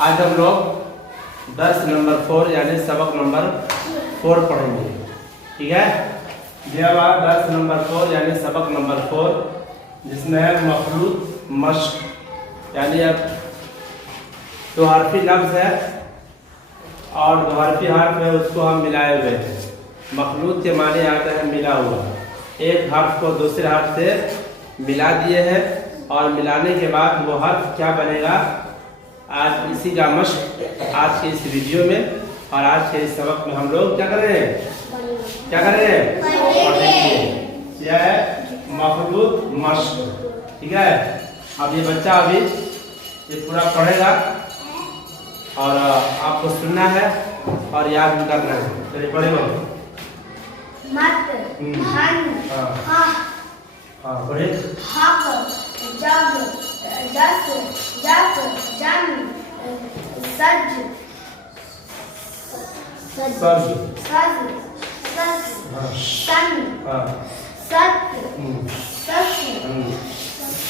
आज हम लोग दर्स नंबर 4 यानी सबक नंबर 4 पढ़ेंगे। ठीक है, ये हमारा दर्स नंबर 4 यानी सबक नंबर 4, जिसमें है मखलूत मश्क, यानी अब दो हरफी लफ्ज़ है और दो हरफी हर्फ है, उसको हम मिलाए हुए हैं। मखलूत के माने आता है मिला हुआ। एक हर्फ को दूसरे हर्फ से मिला दिए हैं और मिलाने के बाद वो हर्फ क्या बनेगा, आज इसी का मश्क आज के इस वीडियो में और आज के इस सबक में हम लोग क्या कर रहे हैं, और देखिए यह है मखलूत मश्क। ठीक है, अब ये बच्चा अभी ये पूरा पढ़ेगा और आपको सुनना है और याद भी करना है। चलिए पढ़ेगा। मत हन हा पढ़े हक जब जस जब जन सज सज सज सज सन सत सस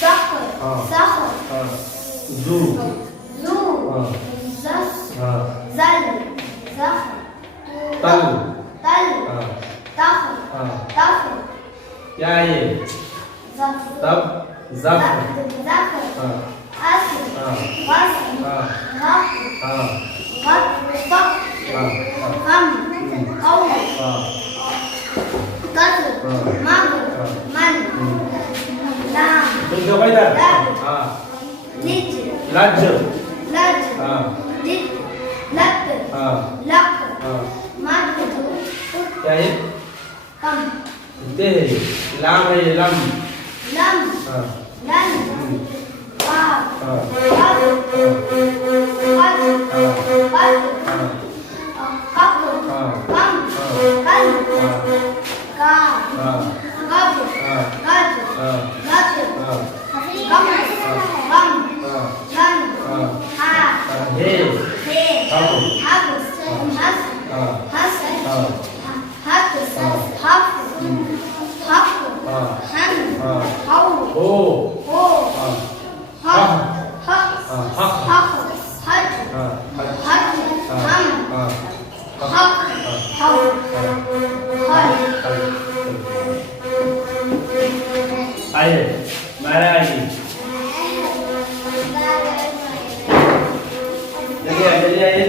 सख सख जू जू जस जल जख तल तल तख तख क्या है ये, तब जफ जख अस वस हक गत तक हम कौ कत मग मन नाम लिज लज लज लित लत लक मध क्या है, कम दे है, लाम है ये लम लम लन पा पद पद पद कप कम कल का कब गज गज कम कम लन हा हे हे हग हस हस हक हक हक हन हौ हो हो हक हक हक हज हज हम हक हौ हज। आइए मारा आइए, चलिए आइए।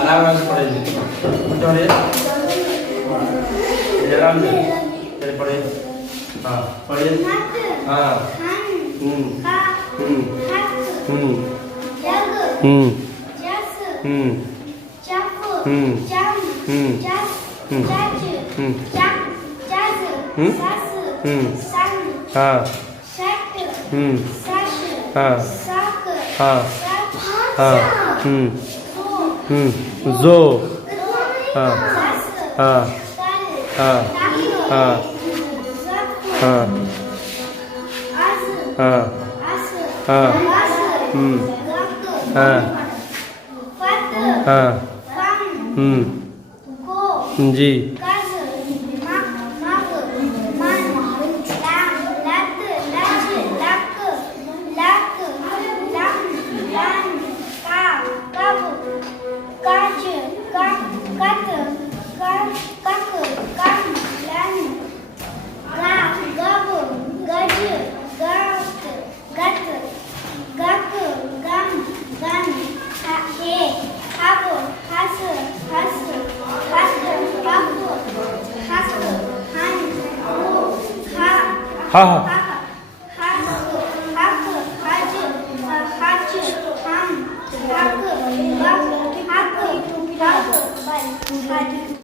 आराम से पढ़ेंगे, आराम से चलिए पढ़िए। हाँ पढ़िए। हाँ जो जी हाँ हाँ